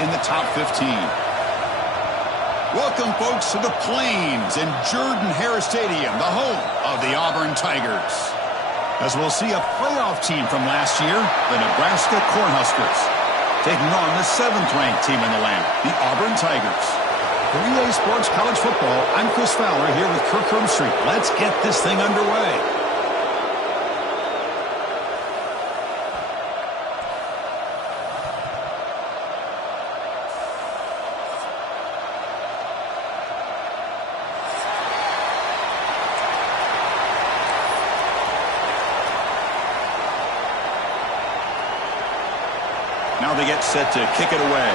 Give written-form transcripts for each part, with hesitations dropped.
in the top 15. Welcome, folks, to the Plains in Jordan-Hare Stadium, the home of the Auburn Tigers. As we'll see a playoff team from last year, the Nebraska Cornhuskers, taking on the 7th-ranked team in the land, the Auburn Tigers. For EA Sports College Football, I'm Chris Fowler here with Kirk Herbstreit. Let's get this thing underway. Now they get set to kick it away.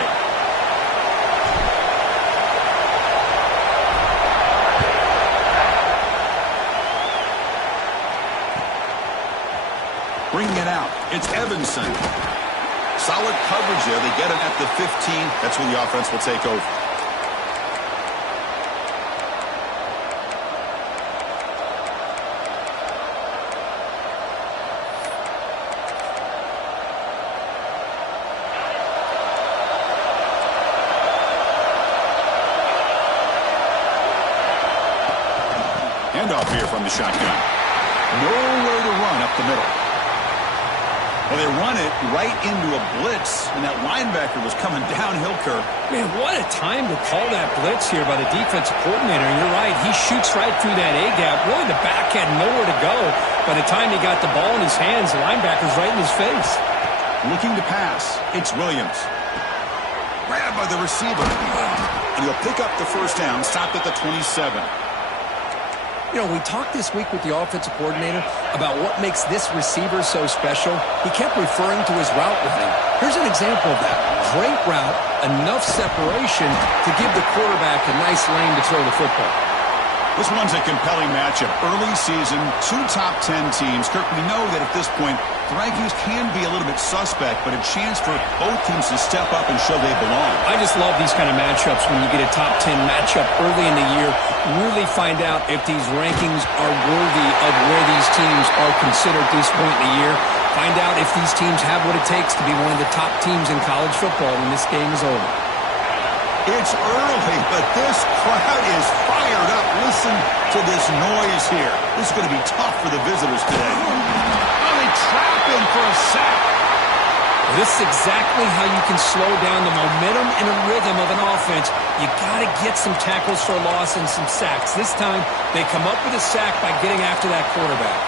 Bringing it out, it's Evanson. Solid coverage there. They get him at the 15. That's where the offense will take over. Handoff here from the shotgun. Nowhere to run up the middle. Well, they run it right into a blitz, and that linebacker was coming downhill, Kirk. Man, what a time to call that blitz here by the defensive coordinator. And you're right, he shoots right through that A-gap. Really, the back had nowhere to go. By the time he got the ball in his hands, the linebacker's right in his face. Looking to pass, it's Williams. Grabbed by the receiver. And he'll pick up the first down, stopped at the 27. You know, we talked this week with the offensive coordinator about what makes this receiver so special. He kept referring to his route running. Here's an example of that. Great route, enough separation to give the quarterback a nice lane to throw the football. This one's a compelling matchup. Early season, 2 top 10 teams. Kirk, we know that at this point, the rankings can be a little bit suspect, but a chance for both teams to step up and show they belong. I just love these kind of matchups when you get a top 10 matchup early in the year. Really find out if these rankings are worthy of where these teams are considered at this point in the year. Find out if these teams have what it takes to be one of the top teams in college football when this game is over. It's early, but this crowd is fired up. Listen to this noise here. This is going to be tough for the visitors today. Oh, they trap him for a sack. This is exactly how you can slow down the momentum and a rhythm of an offense. You got to get some tackles for a loss and some sacks. This time, they come up with a sack by getting after that quarterback.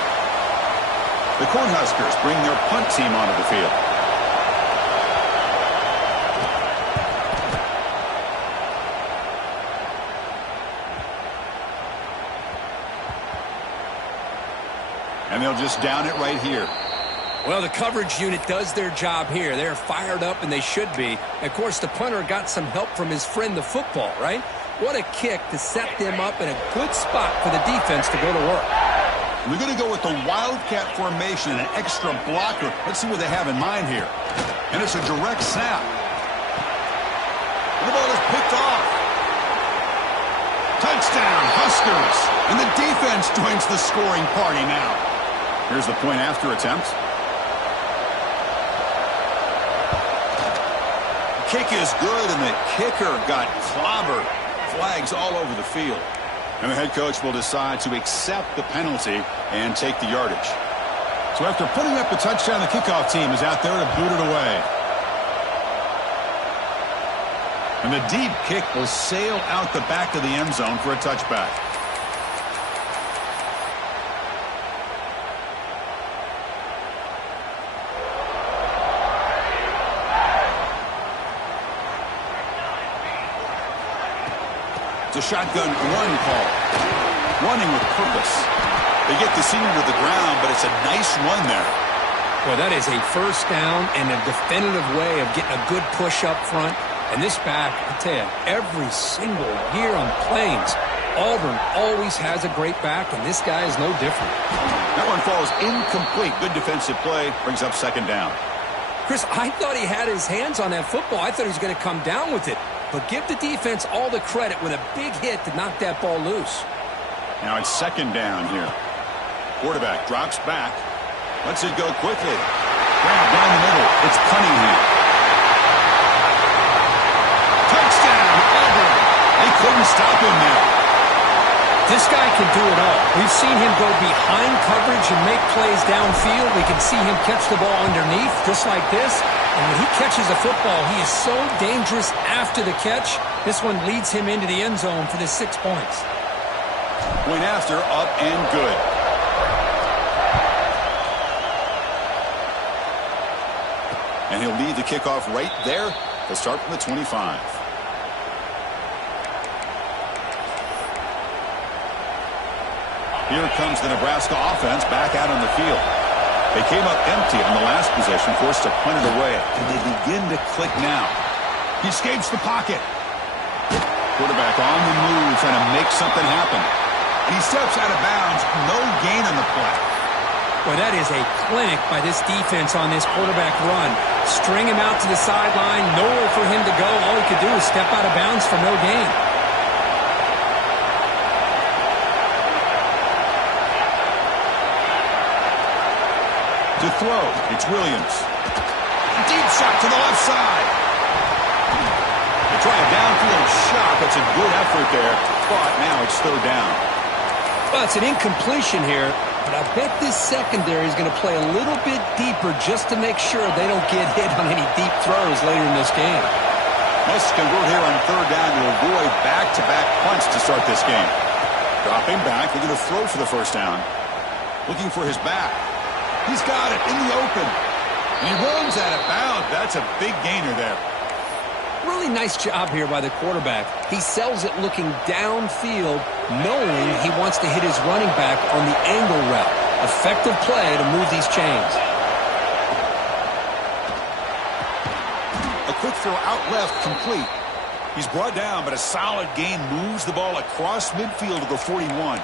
The Cornhuskers bring their punt team onto the field. And they'll just down it right here. Well, the coverage unit does their job here. They're fired up, and they should be. Of course, the punter got some help from his friend, the football, right? What a kick to set them up in a good spot for the defense to go to work. We're going to go with the Wildcat formation and an extra blocker. Let's see what they have in mind here. And it's a direct snap. And the ball is picked off. Touchdown, Huskers. And the defense joins the scoring party now. Here's the point after attempt. The kick is good, and the kicker got clobbered. Flags all over the field. And the head coach will decide to accept the penalty and take the yardage. So after putting up the touchdown, the kickoff team is out there to boot it away. And the deep kick will sail out the back of the end zone for a touchback. It's a shotgun run call. Running with purpose. They get the senior to the ground, but it's a nice run there. Well, that is a first down and a definitive way of getting a good push up front. And this back, I tell you, every single year on Plains, Auburn always has a great back, and this guy is no different. That one falls incomplete. Good defensive play. Brings up second down. Chris, I thought he had his hands on that football. I thought he was going to come down with it. But give the defense all the credit with a big hit to knock that ball loose. Now it's second down here. Quarterback drops back. Lets it go quickly. Grab down the middle. It's Cunningham. stop him now. This guy can do it all. We've seen him go behind coverage and make plays downfield. We can see him catch the ball underneath, just like this. And when he catches a football, he is so dangerous after the catch. This one leads him into the end zone for the 6 points. Point after, up and good. And he'll lead the kickoff right there. They'll start from the 25. Here comes the Nebraska offense back out on the field. They came up empty on the last possession, forced to punt it away. And they begin to click now. He escapes the pocket. Quarterback on the move, trying to make something happen. And he steps out of bounds. No gain on the play. Well, that is a clinic by this defense on this quarterback run. String him out to the sideline, nowhere for him to go. All he could do is step out of bounds for no gain. To throw, it's Williams. Deep shot to the left side. They try a downfield shot. That's a good effort there. But now it's third down. Well, it's an incompletion here, but I bet this secondary is going to play a little bit deeper just to make sure they don't get hit on any deep throws later in this game. Must convert here on third down to avoid back-to-back punts to start this game. Dropping back, looking to throw for the first down. Looking for his back. He's got it in the open. And he runs out of bounds. That's a big gainer there. Really nice job here by the quarterback. He sells it looking downfield, knowing he wants to hit his running back on the angle route. Effective play to move these chains. A quick throw out left, complete. He's brought down, but a solid gain moves the ball across midfield to the 41.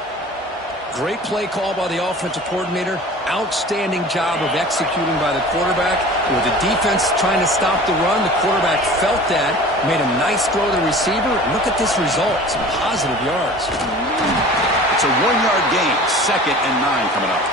Great play call by the offensive coordinator. Outstanding job of executing by the quarterback. With the defense trying to stop the run, the quarterback felt that, made a nice throw to the receiver. Look at this result. Some positive yards. It's a 1-yard gain. 2nd and 9 coming up.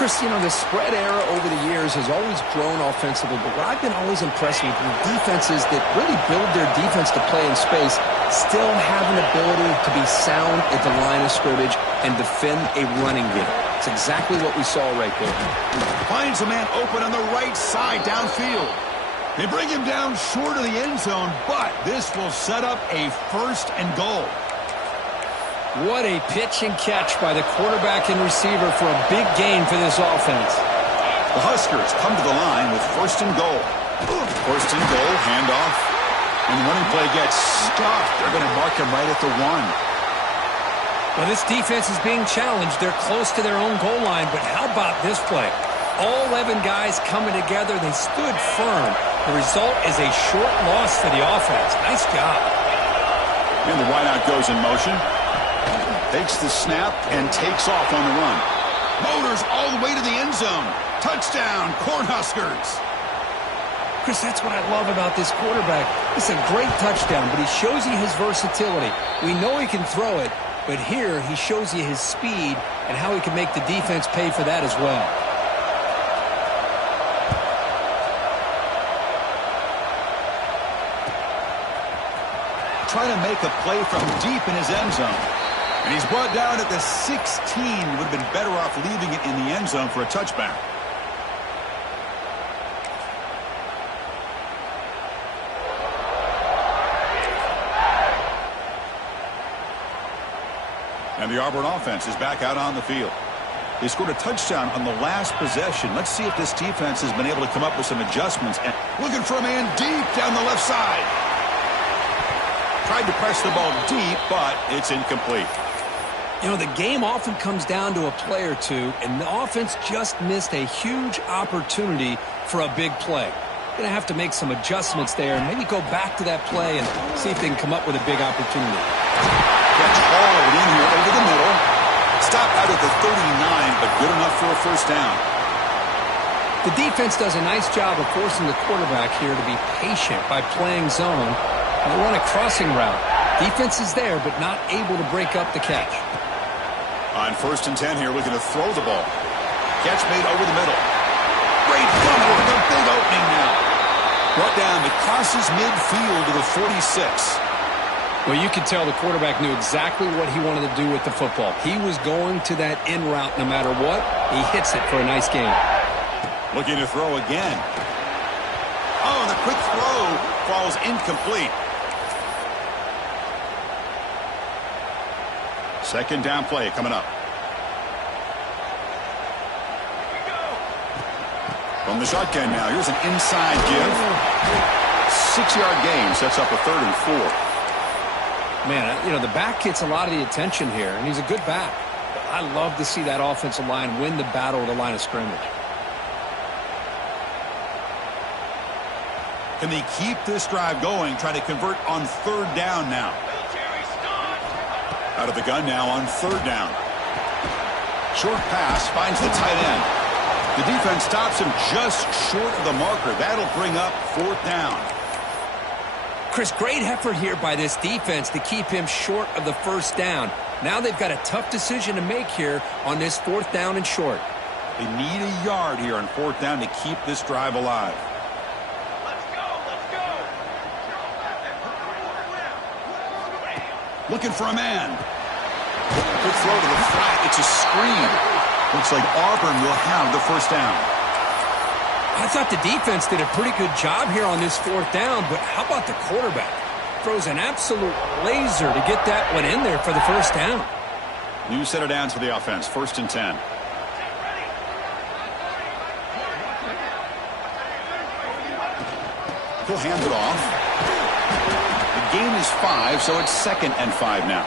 Chris, you know, the spread era over the years has always grown offensively, but what I've been always impressed with defenses that really build their defense to play in space still have an ability to be sound at the line of scrimmage and defend a running game. It's exactly what we saw right there. Finds a man open on the right side downfield. They bring him down short of the end zone, but this will set up a 1st and goal. What a pitch and catch by the quarterback and receiver for a big gain for this offense. The Huskers come to the line with 1st and goal. 1st and goal, handoff. And the running play gets stuffed. They're going to mark him right at the 1. Well, this defense is being challenged. They're close to their own goal line, but how about this play? All 11 guys coming together. They stood firm. The result is a short loss for the offense. Nice job. And the wideout goes in motion. Takes the snap and takes off on the run. Motors all the way to the end zone. Touchdown, Cornhuskers. Chris, that's what I love about this quarterback. It's a great touchdown, but he shows you his versatility. We know he can throw it, but here he shows you his speed and how he can make the defense pay for that as well. Trying to make a play from deep in his end zone. And he's brought down at the 16. Would have been better off leaving it in the end zone for a touchback. And the Auburn offense is back out on the field. They scored a touchdown on the last possession. Let's see if this defense has been able to come up with some adjustments. And looking for a man deep down the left side. Tried to press the ball deep, but it's incomplete. You know, the game often comes down to a play or two, and the offense just missed a huge opportunity for a big play. Going to have to make some adjustments there and maybe go back to that play and see if they can come up with a big opportunity. Catch hauled in here over the middle. Stop out at the 39, but good enough for a 1st down. The defense does a nice job of forcing the quarterback here to be patient by playing zone. And they run a crossing route. Defense is there, but not able to break up the catch. On 1st and 10 here, looking to throw the ball. Catch made over the middle. Great fumble with a big opening now. Brought down that crosses midfield to the 46. Well, you could tell the quarterback knew exactly what he wanted to do with the football. He was going to that in route no matter what. He hits it for a nice gain. Looking to throw again. Oh, and the quick throw falls incomplete. Second down play coming up. From the shotgun now, here's an inside give. 6-yard gain sets up a 3rd and 4. Man, you know, the back gets a lot of the attention here, and he's a good back. But I love to see that offensive line win the battle at the line of scrimmage. Can they keep this drive going, trying to convert on 3rd down now? Out of the gun now on 3rd down. Short pass finds the tight end. The defense stops him just short of the marker. That'll bring up 4th down. Chris, great effort here by this defense to keep him short of the 1st down. Now they've got a tough decision to make here on this 4th down and short. They need a yard here on 4th down to keep this drive alive. Let's go. Looking for a man. Good throw to the flat. It's a screen. Looks like Auburn will have the 1st down. I thought the defense did a pretty good job here on this 4th down, but how about the quarterback? Throws an absolute laser to get that one in there for the 1st down. New set of downs for the offense. 1st and 10. He'll hand it off. The gain is 5, so it's 2nd and 5 now.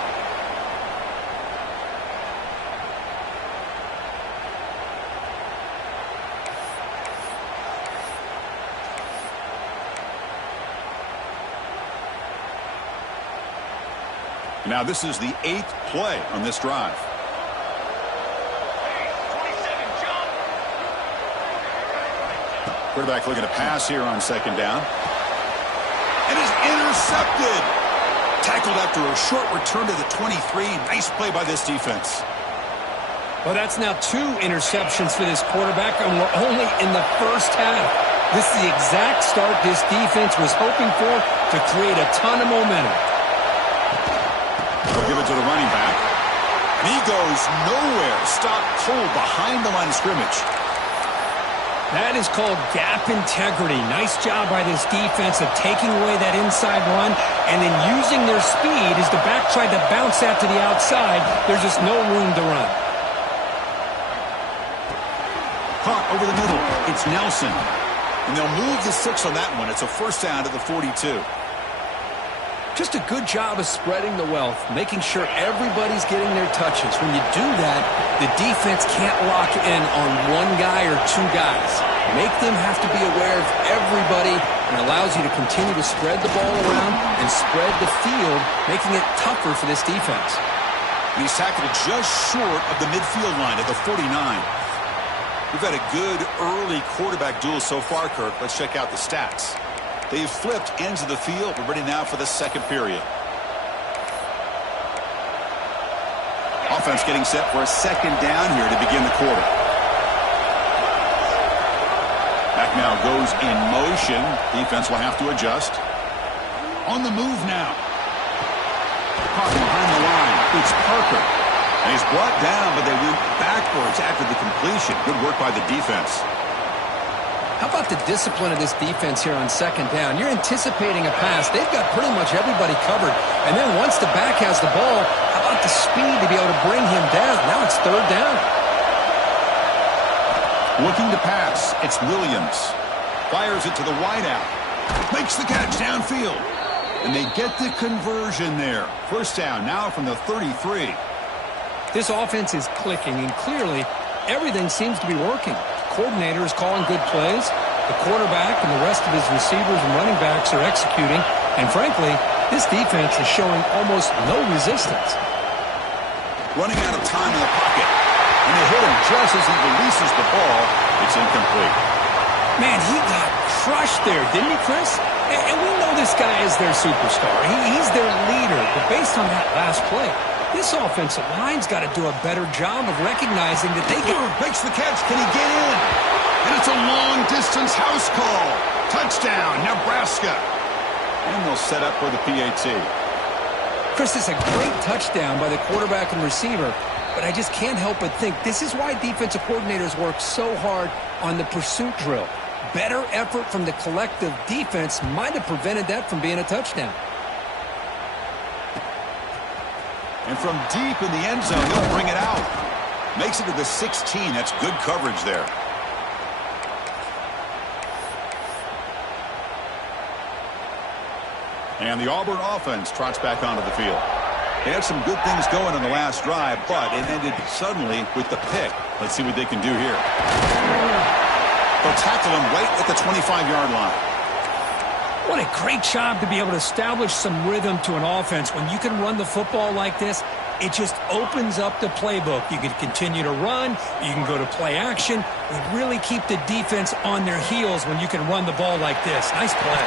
Now this is the 8th play on this drive. Quarterback looking to pass here on 2nd down. And is intercepted. Tackled after a short return to the 23. Nice play by this defense. Well, that's now 2 interceptions for this quarterback, and we're only in the 1st half. This is the exact start this defense was hoping for to create a ton of momentum. They'll give it to the running back. And he goes nowhere. Stopped cold behind the line of scrimmage. That is called gap integrity. Nice job by this defense of taking away that inside run and then using their speed as the back tried to bounce that to the outside. There's just no room to run. Caught over the middle. It's Nelson. And they'll move the 6 on that one. It's a 1st down to the 42. Just a good job of spreading the wealth, making sure everybody's getting their touches. When you do that, the defense can't lock in on 1 guy or 2 guys. Make them have to be aware of everybody, and allows you to continue to spread the ball around and spread the field, making it tougher for this defense. He's tackled just short of the midfield line at the 49. We've had a good early quarterback duel so far, Kirk. Let's check out the stats. They've flipped ends of the field. We're ready now for the 2nd period. Offense getting set for a 2nd down here to begin the quarter. Back now goes in motion. Defense will have to adjust. On the move now. Caught behind the line. It's Parker. And he's brought down, but they went backwards after the completion. Good work by the defense. How about the discipline of this defense here on 2nd down? You're anticipating a pass. They've got pretty much everybody covered. And then once the back has the ball, how about the speed to be able to bring him down? Now it's 3rd down. Looking to pass. It's Williams. Fires it to the wideout. Makes the catch downfield. And they get the conversion there. 1st down now from the 33. This offense is clicking, and clearly everything seems to be working. Coordinator is calling good plays. The quarterback and the rest of his receivers and running backs are executing. And frankly, this defense is showing almost no resistance. Running out of time in the pocket. And they hit him just as he releases the ball. It's incomplete. Man, he got crushed there, didn't he, Chris? And we know this guy is their superstar. He's their leader. But based on that last play, this offensive line's got to do a better job of recognizing that they can... Makes the catch. Can he get in? And it's a long-distance house call. Touchdown, Nebraska. And they'll set up for the PAT. Chris, it's a great touchdown by the quarterback and receiver, but I just can't help but think this is why defensive coordinators work so hard on the pursuit drill. Better effort from the collective defense might have prevented that from being a touchdown. And from deep in the end zone, they'll bring it out. Makes it to the 16. That's good coverage there. And the Auburn offense trots back onto the field. They had some good things going in the last drive, but it ended suddenly with the pick. Let's see what they can do here. They'll tackle him right at the 25-yard line. What a great job to be able to establish some rhythm to an offense. When you can run the football like this, it just opens up the playbook. You can continue to run. You can go to play action. You really keep the defense on their heels when you can run the ball like this. Nice play.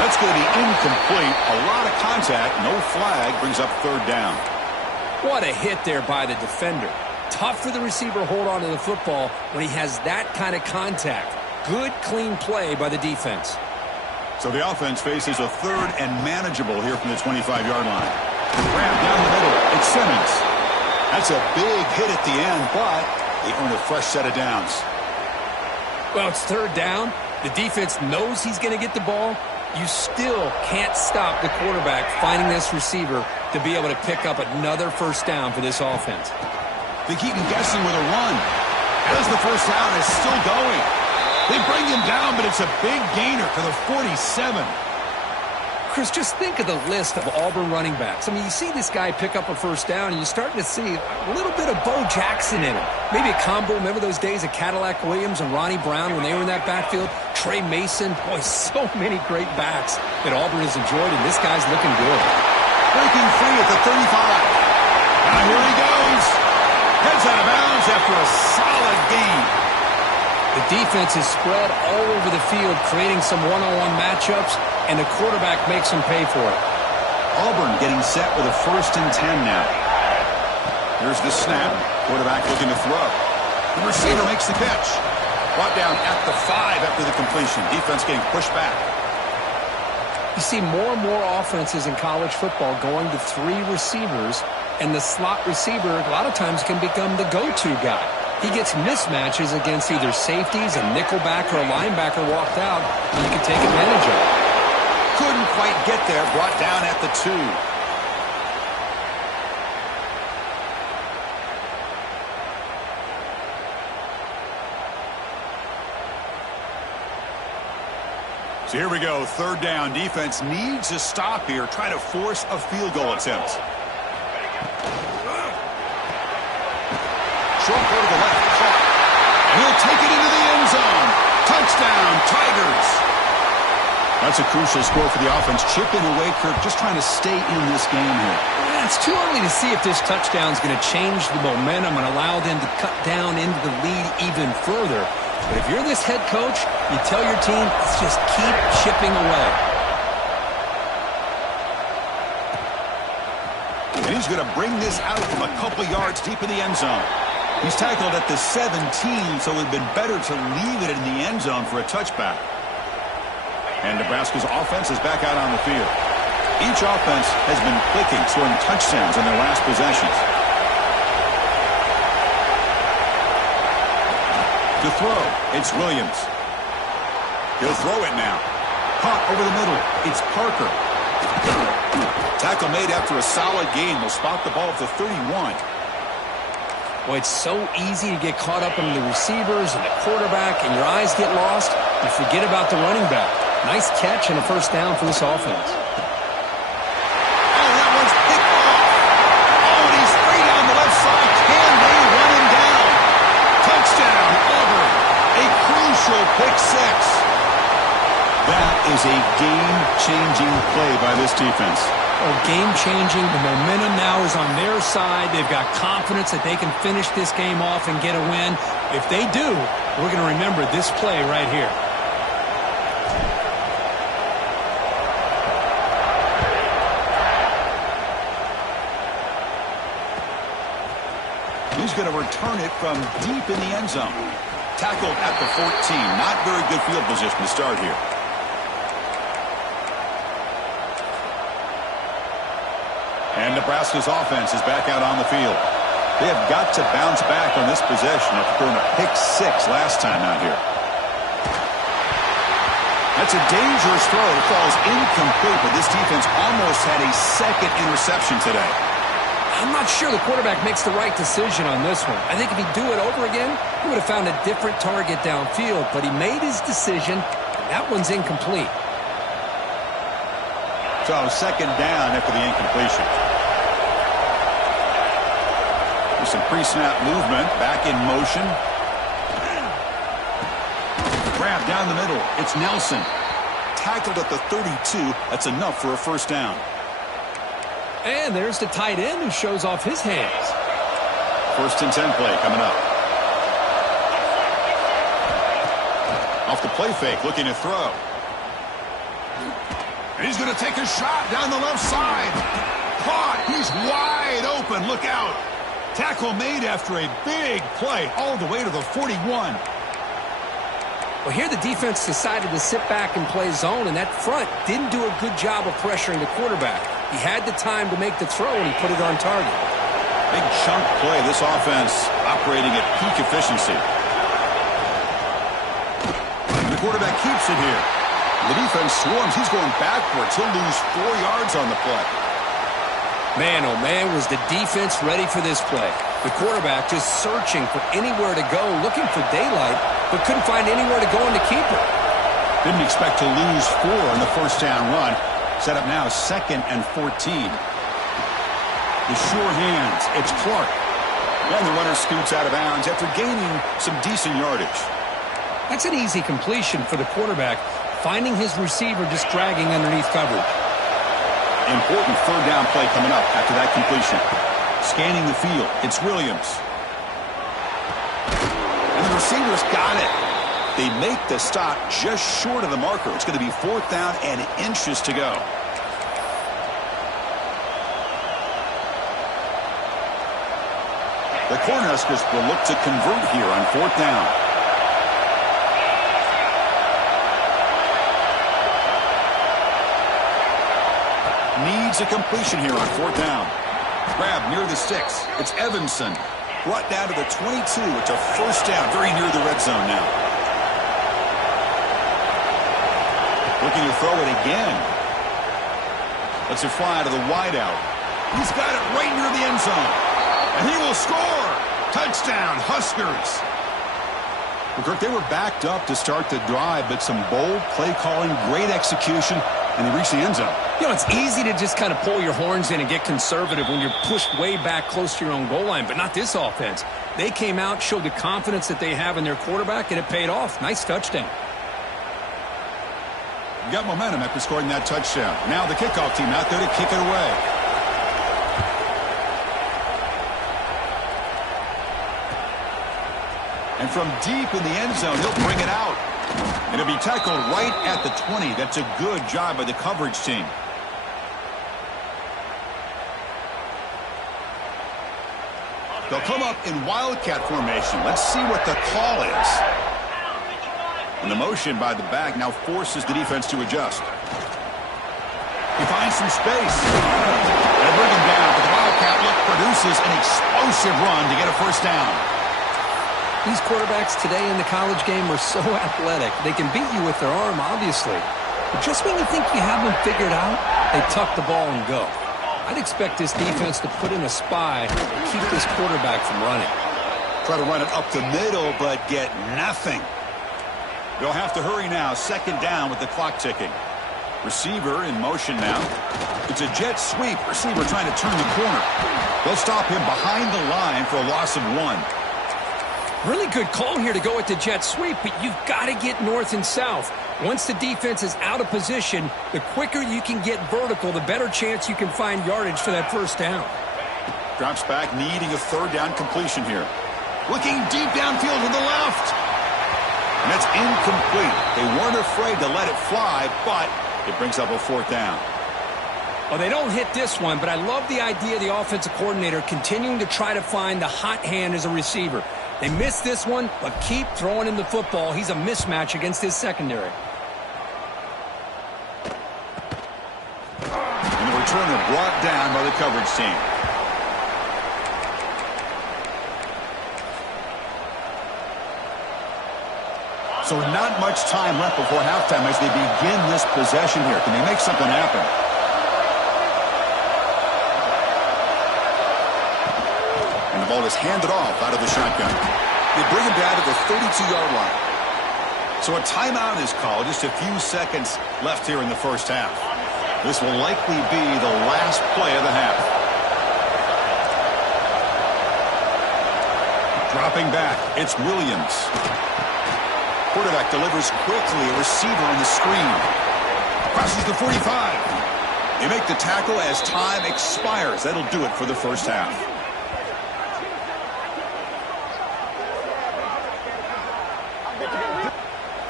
That's going to be incomplete. A lot of contact. No flag. Brings up third down. What a hit there by the defender. Tough for the receiver to hold on to the football when he has that kind of contact. Good, clean play by the defense. So the offense faces a third and manageable here from the 25-yard line. Grab down the middle. It's Simmons. That's a big hit at the end, but they earn a fresh set of downs. Well, it's third down. The defense knows he's going to get the ball. You still can't stop the quarterback finding this receiver to be able to pick up another first down for this offense. They keep him guessing with a run. As the first down is still going. They bring him down, but it's a big gainer to the 47. Chris, just think of the list of Auburn running backs. I mean, you see this guy pick up a first down, and you're starting to see a little bit of Bo Jackson in him. Maybe a combo. Remember those days of Cadillac Williams and Ronnie Brown when they were in that backfield? Trey Mason. Boy, so many great backs that Auburn has enjoyed, and this guy's looking good. Breaking free at the 35. Now here he goes. Heads out of bounds after a solid gain. The defense is spread all over the field, creating some one-on-one matchups, and the quarterback makes them pay for it. Auburn getting set with a 1st and 10 now. Here's the snap. Quarterback looking to throw. The receiver makes the catch. Brought down at the 5 after the completion. Defense getting pushed back. You see more and more offenses in college football going to 3 receivers, and the slot receiver a lot of times can become the go-to guy. He gets mismatches against either safeties, a nickelback, or a linebacker walked out, and you can take advantage of it. Couldn't quite get there. Brought down at the 2. So here we go. Third down. Defense needs a stop here. Try to force a field goal attempt. Short go to the left. Caught. And he'll take it into the end zone. Touchdown, Tigers. That's a crucial score for the offense. Chipping away, Kirk, just trying to stay in this game here. Yeah, it's too early to see if this touchdown is going to change the momentum and allow them to cut down into the lead even further. But if you're this head coach, you tell your team, let's just keep chipping away. And he's going to bring this out from a couple yards deep in the end zone. He's tackled at the 17, so it would have been better to leave it in the end zone for a touchback. And Nebraska's offense is back out on the field. Each offense has been clicking, scoring touchdowns in their last possessions. To throw, it's Williams. He'll throw it now. Caught over the middle. It's Parker. Tackle made after a solid gain. Will spot the ball at the 31. Boy, it's so easy to get caught up in the receivers and the quarterback, and your eyes get lost. You forget about the running back. Nice catch and a first down for this offense. Oh, that one's picked off. Oh, and he's free down the left side. Can they run him down? Touchdown, Auburn. A crucial pick 6. That is a game-changing play by this defense. Oh, game-changing. The momentum now is on their side. They've got confidence that they can finish this game off and get a win. If they do, we're going to remember this play right here. He's going to return it from deep in the end zone. Tackled at the 14. Not very good field position to start here. And Nebraska's offense is back out on the field. They have got to bounce back on this possession after throwing a pick 6 last time out here. That's a dangerous throw. It falls incomplete, but this defense almost had a second interception today. I'm not sure the quarterback makes the right decision on this one. I think if he'd do it over again, he would have found a different target downfield, but he made his decision. That one's incomplete. So second down after the incompletion. There's some pre-snap movement, back in motion. Grab down the middle. It's Nelson. Tackled at the 32. That's enough for a first down. And there's the tight end who shows off his hands. 1st and 10 play coming up. Off the play fake, looking to throw. And he's going to take a shot down the left side. Caught. He's wide open. Look out. Tackle made after a big play all the way to the 41. Well, here the defense decided to sit back and play zone, and that front didn't do a good job of pressuring the quarterback. He had the time to make the throw, and he put it on target. Big chunk play. This offense operating at peak efficiency. And the quarterback keeps it here. The defense swarms. He's going backwards. He'll lose 4 yards on the play. Man, oh man, was the defense ready for this play. The quarterback just searching for anywhere to go, looking for daylight, but couldn't find anywhere to go in the keeper. Didn't expect to lose 4 on the first down run. Set up now 2nd and 14. The sure hands. It's Clark. And the runner scoots out of bounds after gaining some decent yardage. That's an easy completion for the quarterback, finding his receiver just dragging underneath coverage. Important 3rd down play coming up after that completion. Scanning the field. It's Williams. And the receiver's got it. They make the stop just short of the marker. It's going to be 4th down and inches to go. The Cornhuskers will look to convert here on 4th down. Needs a completion here on 4th down. Grab near the 6. It's Evanson. Brought down to the 22. It's a first down, very near the red zone now. Looking to throw it again. Lets it fly to the wideout. He's got it right near the end zone. And he will score. Touchdown, Huskers. Well, Kirk, they were backed up to start the drive, but some bold play calling, great execution, and they reached the end zone. You know, it's easy to just kind of pull your horns in and get conservative when you're pushed way back close to your own goal line, but not this offense. They came out, showed the confidence that they have in their quarterback, and it paid off. Nice touchdown. Got momentum after scoring that touchdown. Now the kickoff team out there to kick it away. And from deep in the end zone, he'll bring it out. And it'll be tackled right at the 20. That's a good job by the coverage team. They'll come up in Wildcat formation. Let's see what the call is. And the motion by the back now forces the defense to adjust. He finds some space. They'll bring him down, but the Wildcat look produces an explosive run to get a first down. These quarterbacks today in the college game are so athletic. They can beat you with their arm, obviously. But just when you think you have them figured out, they tuck the ball and go. I'd expect this defense to put in a spy to keep this quarterback from running. Try to run it up the middle, but get nothing. They'll have to hurry now. 2nd down with the clock ticking. Receiver in motion now. It's a jet sweep. Receiver trying to turn the corner. They'll stop him behind the line for a loss of 1. Really good call here to go with the jet sweep, but you've got to get north and south. Once the defense is out of position, the quicker you can get vertical, the better chance you can find yardage for that first down. Drops back, needing a 3rd down completion here. Looking deep downfield to the left. And that's incomplete. They weren't afraid to let it fly, but it brings up a 4th down. Well, they don't hit this one, but I love the idea of the offensive coordinator continuing to try to find the hot hand as a receiver. They missed this one, but keep throwing him the football. He's a mismatch against his secondary. And the returner brought down by the coverage team. So not much time left before halftime as they begin this possession here. Can they make something happen? And the ball is handed off out of the shotgun. They bring him down to the 32-yard line. So a timeout is called. Just a few seconds left here in the first half. This will likely be the last play of the half. Dropping back, it's Williams. Quarterback delivers quickly, a receiver on the screen. Crosses the 45. They make the tackle as time expires. That'll do it for the first half.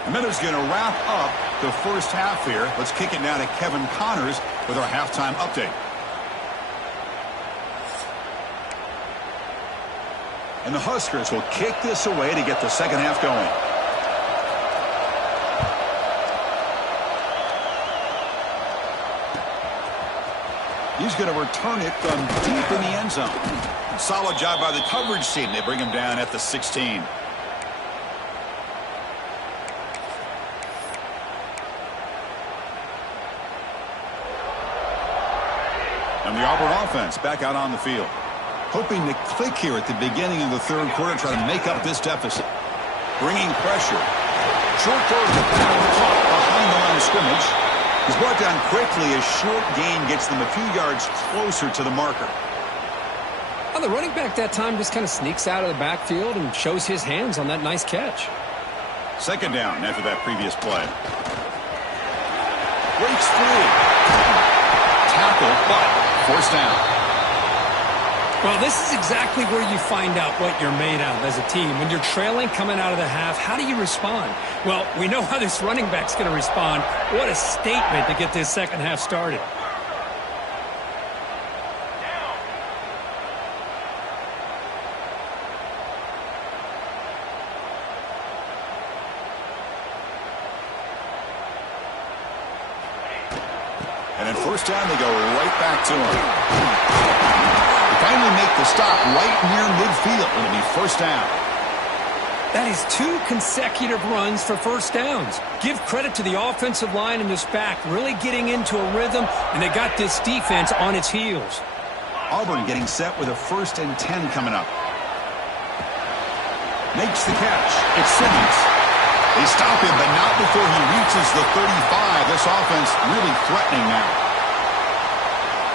And that is going to wrap up the first half here. Let's kick it now to Kevin Connors with our halftime update. And the Huskers will kick this away to get the second half going. He's going to return it from deep in the end zone. Solid job by the coverage team. They bring him down at the 16. And the Auburn offense back out on the field. Hoping to click here at the beginning of the third quarter, try to make up this deficit. Bringing pressure. Short throw to the back, caught behind the line of scrimmage. He's brought down quickly. A short gain gets them a few yards closer to the marker. Well, the running back that time just kind of sneaks out of the backfield and shows his hands on that nice catch. Second down after that previous play. Breaks free. Tackle, but forced down. Well, this is exactly where you find out what you're made of as a team. When you're trailing coming out of the half, how do you respond? Well, we know how this running back's going to respond. What a statement to get this second half started. And then first down, they go right back to him. Finally make the stop right near midfield. It'll be first down. That is 2 consecutive runs for first downs. Give credit to the offensive line and this back really getting into a rhythm, and they got this defense on its heels. Auburn getting set with a 1st and 10 coming up. Makes the catch. It's Simmons. They stop him, but not before he reaches the 35. This offense really threatening now.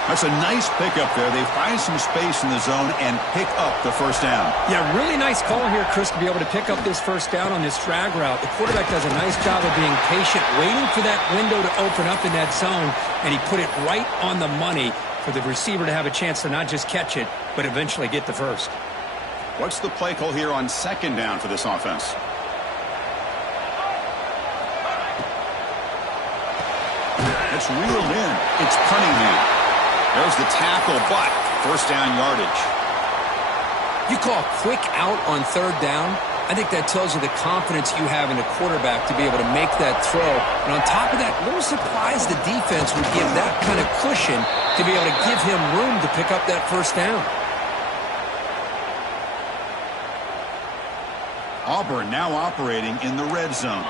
That's a nice pickup there. They find some space in the zone and pick up the first down. Yeah, really nice call here, Chris, to be able to pick up this first down on this drag route. The quarterback does a nice job of being patient, waiting for that window to open up in that zone, and he put it right on the money for the receiver to have a chance to not just catch it, but eventually get the first. What's the play call here on second down for this offense? It's reeled in. It's Cunningham. There's the tackle, but first down yardage. You call quick out on third down. I think that tells you the confidence you have in the quarterback to be able to make that throw. And on top of that, a little surprised the defense would give that kind of cushion to be able to give him room to pick up that first down. Auburn now operating in the red zone.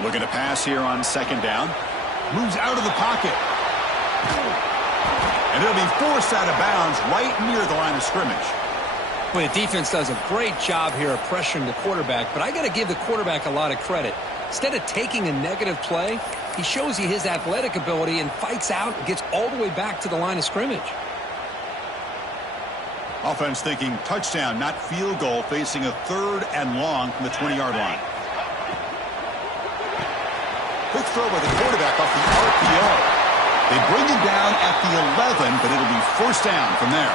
Looking to pass here on second down. Moves out of the pocket. And it'll be forced out of bounds right near the line of scrimmage. Well, the defense does a great job here of pressuring the quarterback, but I got to give the quarterback a lot of credit. Instead of taking a negative play, he shows you his athletic ability and fights out and gets all the way back to the line of scrimmage. Offense thinking touchdown, not field goal, facing a 3rd and long from the 20-yard line. Quick throw by the quarterback off the RPO. They bring him down at the 11, but it'll be first down from there.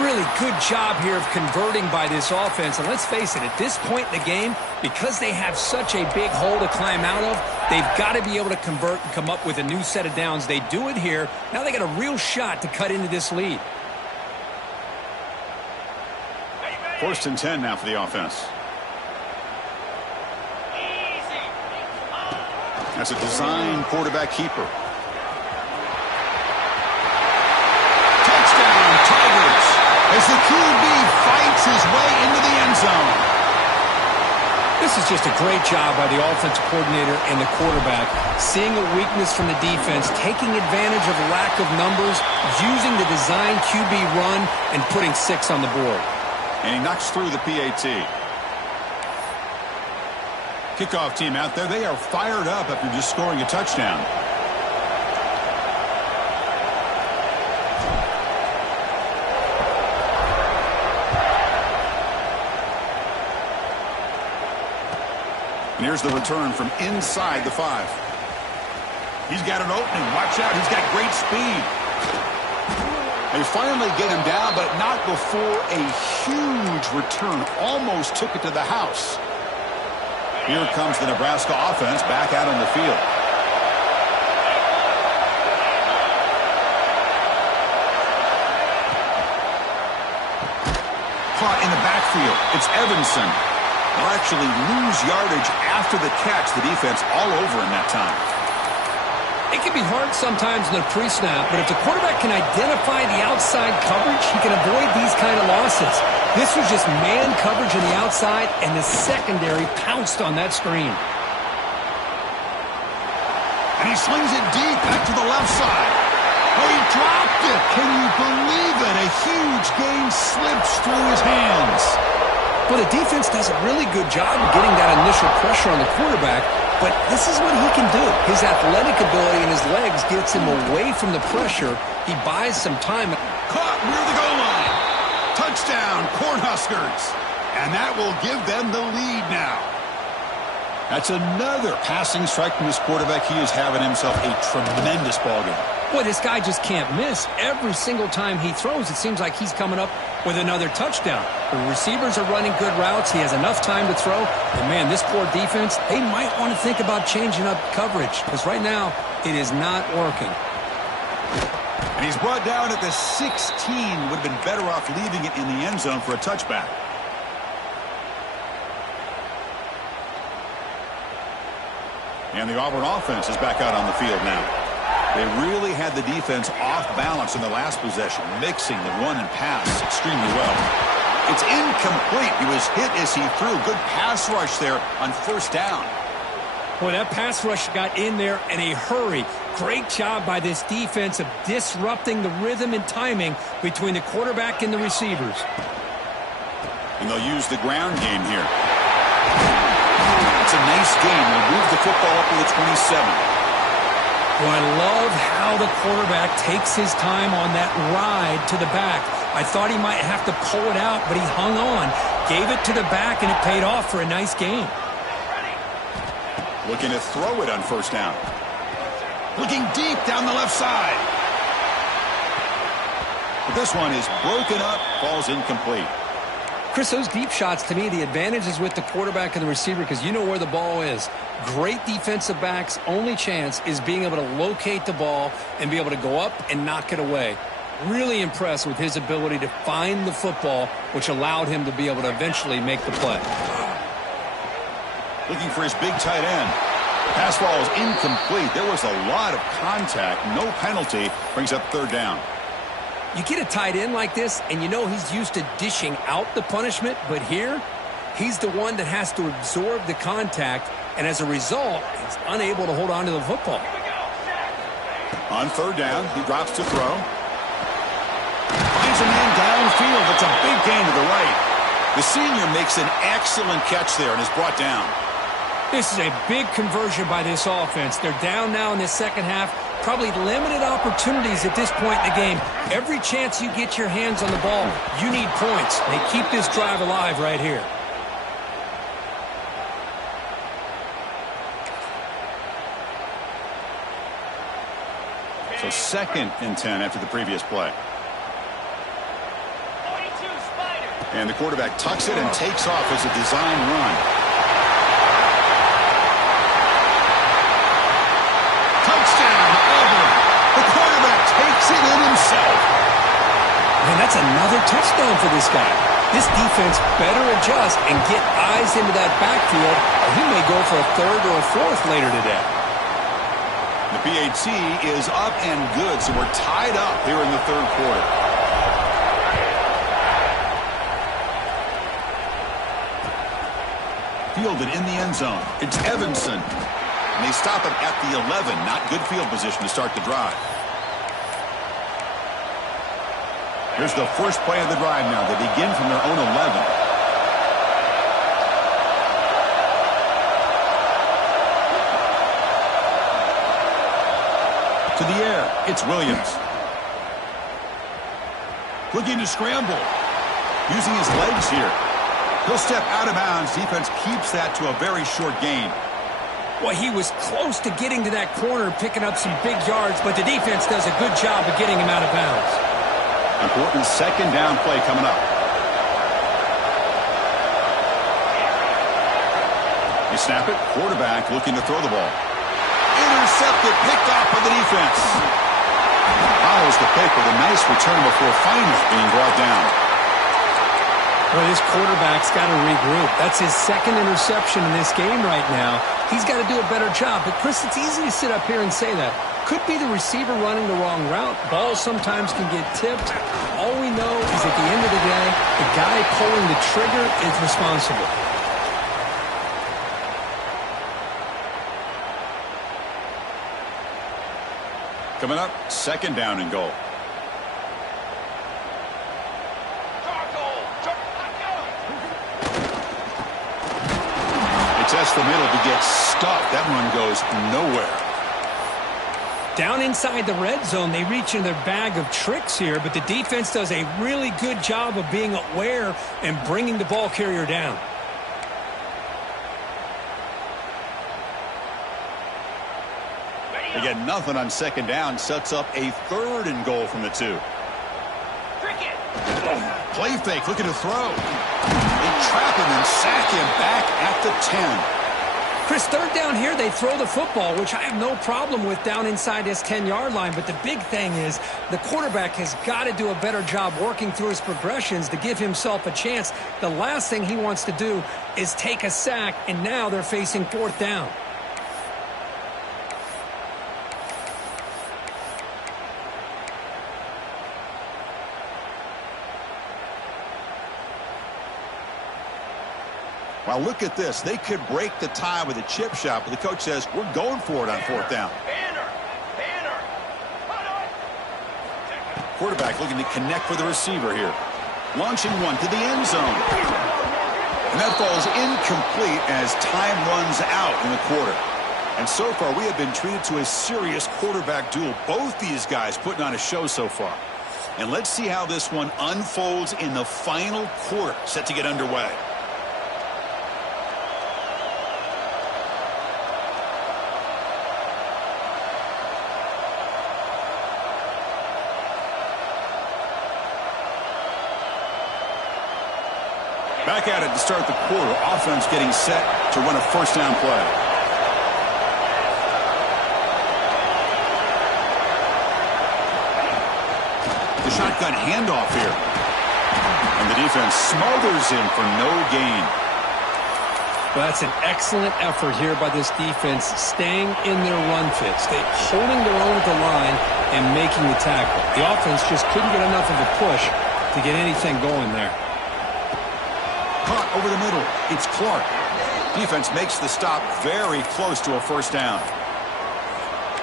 Really good job here of converting by this offense. And let's face it, at this point in the game, because they have such a big hole to climb out of, they've got to be able to convert and come up with a new set of downs. They do it here. Now they got a real shot to cut into this lead. 1st and 10 now for the offense. As a design quarterback keeper. Touchdown, Tigers, as the QB fights his way into the end zone. This is just a great job by the offensive coordinator and the quarterback, seeing a weakness from the defense, taking advantage of lack of numbers, using the design QB run, and putting 6 on the board. And he knocks through the PAT. Kickoff team out there, they are fired up after just scoring a touchdown. And here's the return from inside the 5. He's got an opening. Watch out. He's got great speed. They finally get him down, but not before a huge return. Almost took it to the house. Here comes the Nebraska offense back out on the field. Caught in the backfield. It's Evanson. They'll actually lose yardage after the catch. The defense all over in that time. It can be hard sometimes in the pre-snap, but if the quarterback can identify the outside coverage, he can avoid these kind of losses. This was just man coverage on the outside, and the secondary pounced on that screen. And he slings it deep back to the left side. Oh, he dropped it. Can you believe it? A huge gain slips through his hands. Well, the defense does a really good job of getting that initial pressure on the quarterback, but this is what he can do. His athletic ability and his legs gets him away from the pressure. He buys some time. Caught near the goal line. Touchdown, Cornhuskers. And that will give them the lead now. That's another passing strike from his quarterback. He is having himself a tremendous ballgame. Boy, this guy just can't miss. Every single time he throws, it seems like he's coming up with another touchdown. The receivers are running good routes. He has enough time to throw. And, man, this poor defense, they might want to think about changing up coverage because right now it is not working. And he's brought down at the 16. Would have been better off leaving it in the end zone for a touchback. And the Auburn offense is back out on the field now. They really had the defense off balance in the last possession, mixing the run and pass extremely well. It's incomplete. He was hit as he threw. Good pass rush there on first down. Boy, that pass rush got in there in a hurry. Great job by this defense of disrupting the rhythm and timing between the quarterback and the receivers. And they'll use the ground game here. It's a nice game. They'll move the football up to the 27. Well, I love how the quarterback takes his time on that ride to the back. I thought he might have to pull it out, but he hung on, gave it to the back, and it paid off for a nice game. Looking to throw it on first down. Looking deep down the left side. But this one is broken up, falls incomplete. Chris, those deep shots, to me, the advantage is with the quarterback and the receiver because you know where the ball is. Great defensive backs' only chance is being able to locate the ball and be able to go up and knock it away. Really impressed with his ability to find the football, which allowed him to be able to eventually make the play. Looking for his big tight end. Pass ball is incomplete. There was a lot of contact. No penalty. Brings up third down. You get a tight end like this, and you know he's used to dishing out the punishment, but here, he's the one that has to absorb the contact, and as a result, he's unable to hold on to the football. On third down, he drops to throw. Finds a man downfield. That's a big gain to the right. The senior makes an excellent catch there and is brought down. This is a big conversion by this offense. They're down now in the second half. Probably limited opportunities at this point in the game. Every chance you get your hands on the ball, you need points. They keep this drive alive right here. So 2nd and 10 after the previous play. And the quarterback tucks it and takes off as a design run. Touchdown, Auburn. The quarterback takes it in himself. Man, that's another touchdown for this guy. This defense better adjust and get eyes into that backfield, or he may go for a third or a fourth later today. PAT is up and good, so we're tied up here in the third quarter. Fielded in the end zone. It's Evanson. And they stop him at the 11. Not good field position to start the drive. Here's the first play of the drive now. They begin from their own 11. To the air, it's Williams. Looking to scramble. Using his legs here. He'll step out of bounds. Defense keeps that to a very short gain. Well, he was close to getting to that corner, picking up some big yards, but the defense does a good job of getting him out of bounds. Important second down play coming up. You snap it. Quarterback looking to throw the ball. Intercepted, picked off by the defense. Follows the pick with a nice return before finally being brought down. Well, this quarterback's got to regroup. That's his second interception in this game right now. He's got to do a better job. But, Chris, it's easy to sit up here and say that. Could be the receiver running the wrong route. Balls sometimes can get tipped. All we know is at the end of the day, the guy pulling the trigger is responsible. Coming up, second down and goal. They test the middle to get stuck. That one goes nowhere. Down inside the red zone, they reach in their bag of tricks here, but the defense does a really good job of being aware and bringing the ball carrier down. They get nothing on second down. Sets up a third and goal from the 2. Play fake, looking to throw. They trap him and sack him back at the 10. Chris, third down here, they throw the football, which I have no problem with down inside this 10-yard line. But the big thing is the quarterback has got to do a better job working through his progressions to give himself a chance. The last thing he wants to do is take a sack, and now they're facing fourth down. Well, look at this. They could break the tie with a chip shot, but the coach says, we're going for it on fourth down. Quarterback looking to connect with the receiver here. Launching one to the end zone. And that falls incomplete as time runs out in the quarter. And so far, we have been treated to a serious quarterback duel. Both these guys putting on a show so far. And let's see how this one unfolds in the final quarter, set to get underway. Back at it to start the quarter. Offense getting set to run a first down play. The shotgun handoff here. And the defense smothers him for no gain. Well, that's an excellent effort here by this defense, staying in their run fits. They're holding their own at the line and making the tackle. The offense just couldn't get enough of a push to get anything going there. Caught over the middle. It's Clark. Defense makes the stop very close to a first down.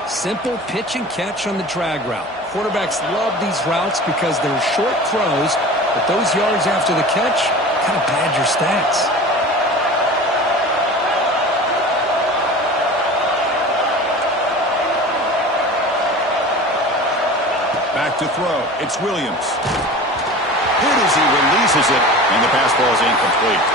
Simple pitch and catch on the drag route. Quarterbacks love these routes because they're short throws, but those yards after the catch kind of pad your stats. Back to throw. It's Williams. Hit as he releases it, and the pass ball is incomplete.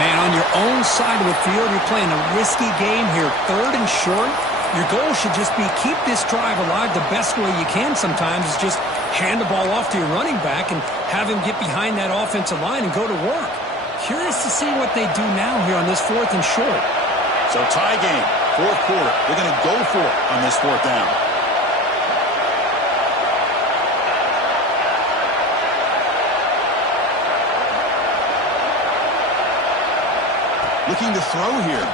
Man, on your own side of the field, you're playing a risky game here. Third and short, your goal should just be keep this drive alive the best way you can sometimes is just hand the ball off to your running back and have him get behind that offensive line and go to work. Curious to see what they do now here on this fourth and short. So tie game, fourth quarter. They're going to go for it on this fourth down. Looking to throw here.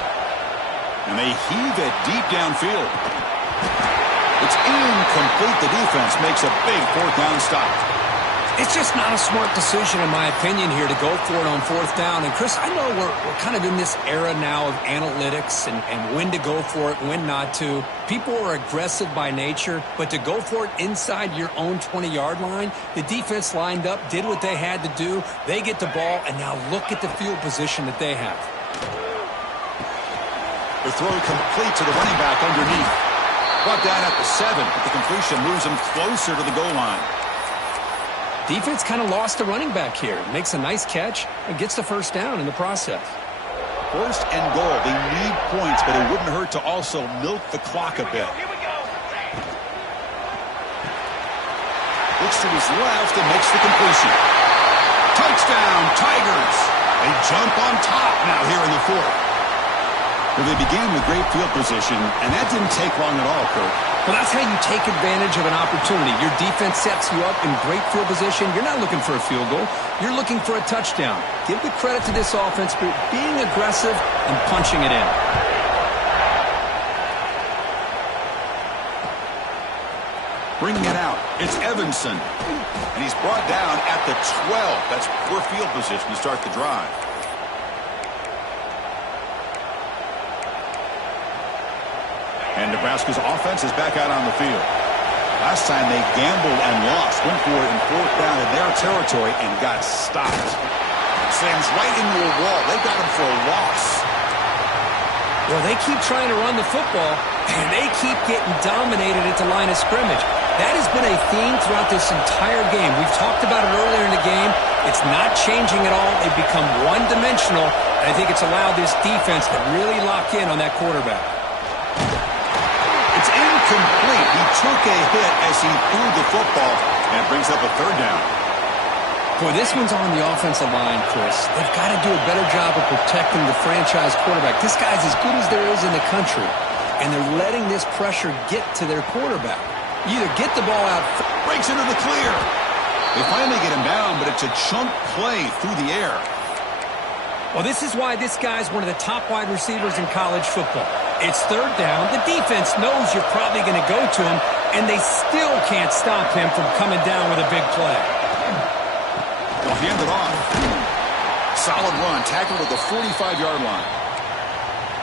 And they heave it deep downfield. It's incomplete. The defense makes a big fourth down stop. It's just not a smart decision, in my opinion, here to go for it on fourth down. And, Chris, I know we're kind of in this era now of analytics and when to go for it, when not to. People are aggressive by nature, but to go for it inside your own 20-yard line, the defense lined up, did what they had to do. They get the ball, and now look at the field position that they have. The throw complete to the running back underneath. Brought down at the 7, but the completion moves him closer to the goal line. Defense kind of lost the running back here. Makes a nice catch and gets the first down in the process. First and goal. They need points, but it wouldn't hurt to also milk the clock a bit. Here we go. Looks to his left and makes the completion. Touchdown, Tigers. They jump on top now here in the fourth. Well, they began with great field position, and that didn't take long at all, Kurt. Well, that's how you take advantage of an opportunity. Your defense sets you up in great field position. You're not looking for a field goal. You're looking for a touchdown. Give the credit to this offense for being aggressive and punching it in. Bringing it out, it's Evanson. And he's brought down at the 12. That's poor field position to start the drive. And Nebraska's offense is back out on the field. Last time they gambled and lost. Went for it in fourth down in their territory and got stopped. Slams right into a wall. They got him for a loss. Well, they keep trying to run the football, and they keep getting dominated at the line of scrimmage. That has been a theme throughout this entire game. We've talked about it earlier in the game. It's not changing at all. They've become one-dimensional, and I think it's allowed this defense to really lock in on that quarterback. It's incomplete. He took a hit as he threw the football, and it brings up a third down. Boy, this one's on the offensive line, Chris. They've got to do a better job of protecting the franchise quarterback. This guy's as good as there is in the country, and they're letting this pressure get to their quarterback. You either get the ball out. Breaks into the clear. They finally get him down, but it's a chunk play through the air. Well, this is why this guy's one of the top wide receivers in college football. It's third down. The defense knows you're probably going to go to him, and they still can't stop him from coming down with a big play. They'll hand it off. Solid run. Tackled at the 45-yard line.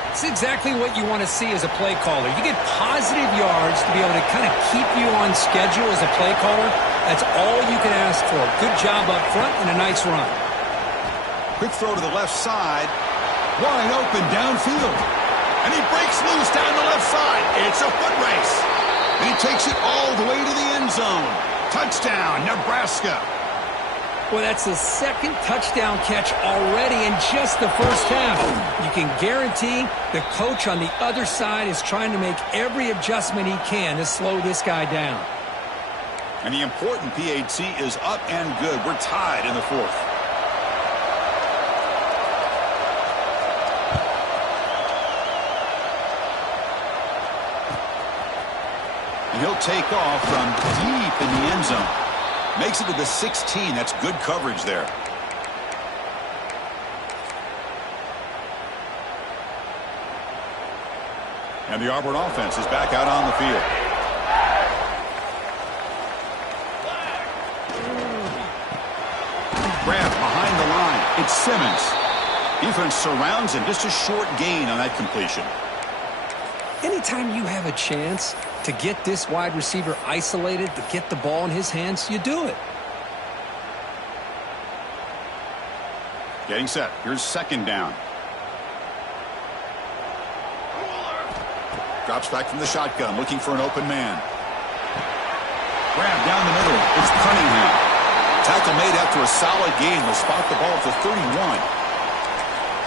It's exactly what you want to see as a play caller. You get positive yards to be able to kind of keep you on schedule as a play caller. That's all you can ask for. Good job up front and a nice run. Quick throw to the left side. Wide open downfield. And he breaks loose down the left side. It's a foot race. And he takes it all the way to the end zone. Touchdown, Nebraska. Well, that's the second touchdown catch already in just the first half. You can guarantee the coach on the other side is trying to make every adjustment he can to slow this guy down. And the important PAT is up and good. We're tied in the fourth. And he'll take off from deep in the end zone. Makes it to the 16. That's good coverage there. And the Auburn offense is back out on the field. Grab behind the line. It's Simmons. Defense surrounds him. Just a short gain on that completion. Anytime you have a chance to get this wide receiver isolated, to get the ball in his hands, you do it. Getting set. Here's second down. Drops back from the shotgun, looking for an open man. Grab down the middle. It's Cunningham. Tackle made after a solid gain. Will spot the ball at the 31.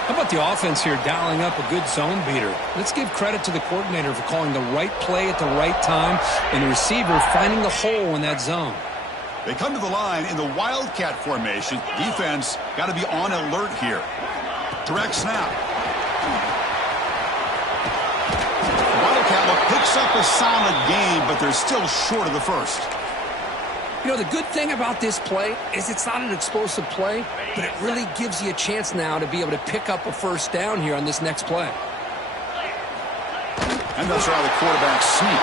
How about the offense here dialing up a good zone beater? Let's give credit to the coordinator for calling the right play at the right time and the receiver finding the hole in that zone. They come to the line in the Wildcat formation. Defense got to be on alert here. Direct snap. Wildcat look picks up a solid gain, but they're still short of the first. You know, the good thing about this play is it's not an explosive play, but it really gives you a chance now to be able to pick up a first down here on this next play. And that's how the quarterback sneak.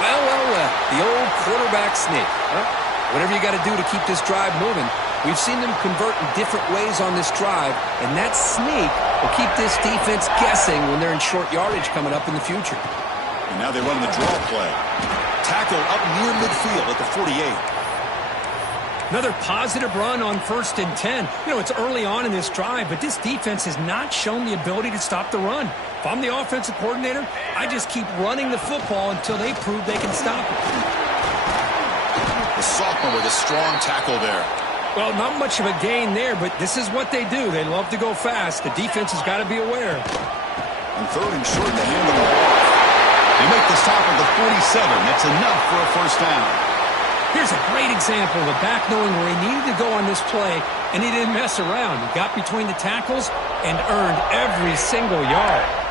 Well, the old quarterback sneak. Whatever you got to do to keep this drive moving. We've seen them convert in different ways on this drive, and that sneak will keep this defense guessing when they're in short yardage coming up in the future. And now they run the draw play. Tackle up near midfield at the 48. Another positive run on 1st and 10. You know, it's early on in this drive, but this defense has not shown the ability to stop the run. If I'm the offensive coordinator, I just keep running the football until they prove they can stop it. The sophomore with a strong tackle there. Well, not much of a gain there, but this is what they do. They love to go fast. The defense has got to be aware. And 3rd and short, they hand them the ball. They make the stop at the 47. That's enough for a first down. Here's a great example of a back knowing where he needed to go on this play, and he didn't mess around. He got between the tackles and earned every single yard.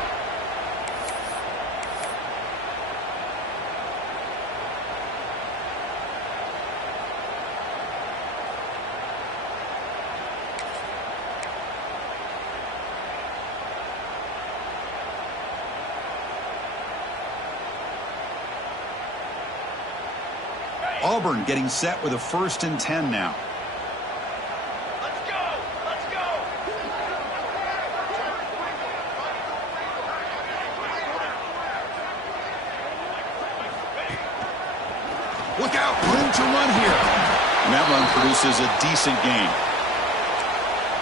Auburn getting set with a 1st and 10 now. Let's go! Let's go! Look out, room to run here. And that run produces a decent gain.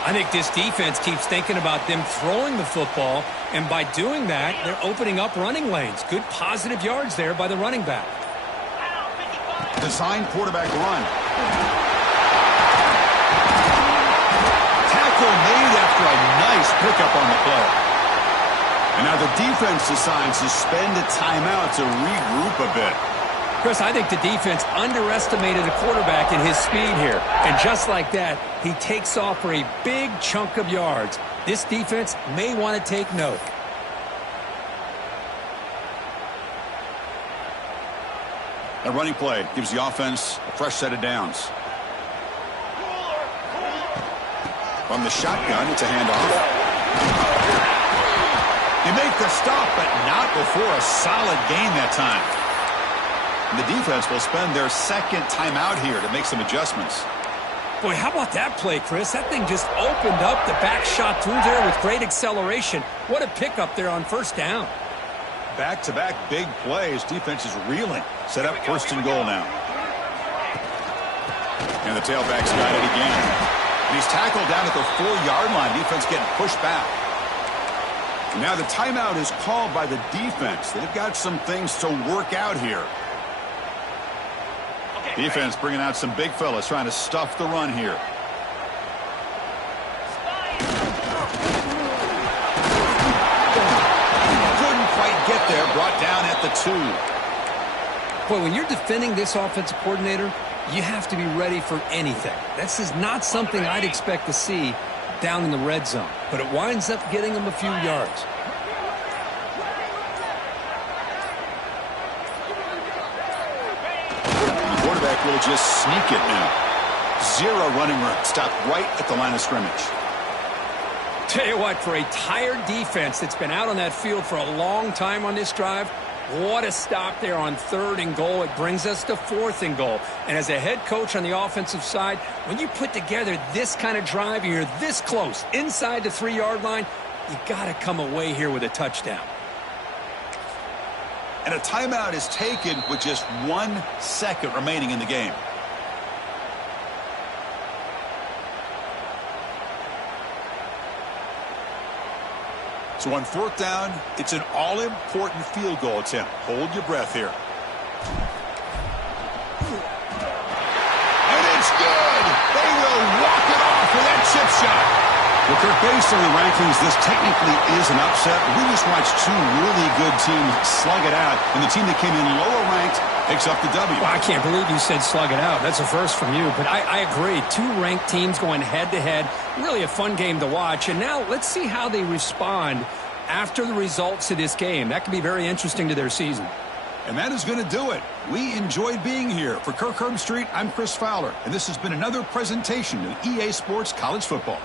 I think this defense keeps thinking about them throwing the football, and by doing that, they're opening up running lanes. Good positive yards there by the running back. Design quarterback run. Tackle made after a nice pickup on the play. And now the defense decides to spend a timeout to regroup a bit. Chris, I think the defense underestimated the quarterback in his speed here. And just like that, he takes off for a big chunk of yards. This defense may want to take note. A running play gives the offense a fresh set of downs. From the shotgun, it's a handoff. You make the stop, but not before a solid gain that time. And the defense will spend their 2nd timeout here to make some adjustments. Boy, how about that play, Chris? That thing just opened up. The back shot through there with great acceleration. What a pickup there on 1st down. Back-to-back big plays. Defense is reeling. Set up 1st and goal now. And the tailback's got it again. And he's tackled down at the 4-yard line. Defense getting pushed back. And now the timeout is called by the defense. They've got some things to work out here. Defense bringing out some big fellas trying to stuff the run here. Get there, brought down at the 2. Boy, when you're defending this offensive coordinator, you have to be ready for anything. This is not something I'd expect to see down in the red zone, but it winds up getting them a few yards. The quarterback will just sneak it now. 0 running room, stopped right at the line of scrimmage. Tell you what, for a tired defense that's been out on that field for a long time on this drive, what a stop there on 3rd and goal. It brings us to 4th and goal. And as a head coach on the offensive side, when you put together this kind of drive and you're this close inside the 3-yard line, you got to come away here with a touchdown. And a timeout is taken with just 1 second remaining in the game. So on 4th down, it's an all-important field goal attempt. Hold your breath here. And it's good! They will walk it off with that chip shot. Well, Kirk, based on the rankings, this technically is an upset. We just watched 2 really good teams slug it out, and the team that came in lower ranked picks up the W. Well, I can't believe you said slug it out. That's a first from you, but I agree. 2 ranked teams going head-to-head. Really a fun game to watch. And now let's see how they respond after the results of this game. That could be very interesting to their season. And that is going to do it. We enjoyed being here. For Kirk Herbstreit, I'm Chris Fowler, and this has been another presentation of EA Sports College Football.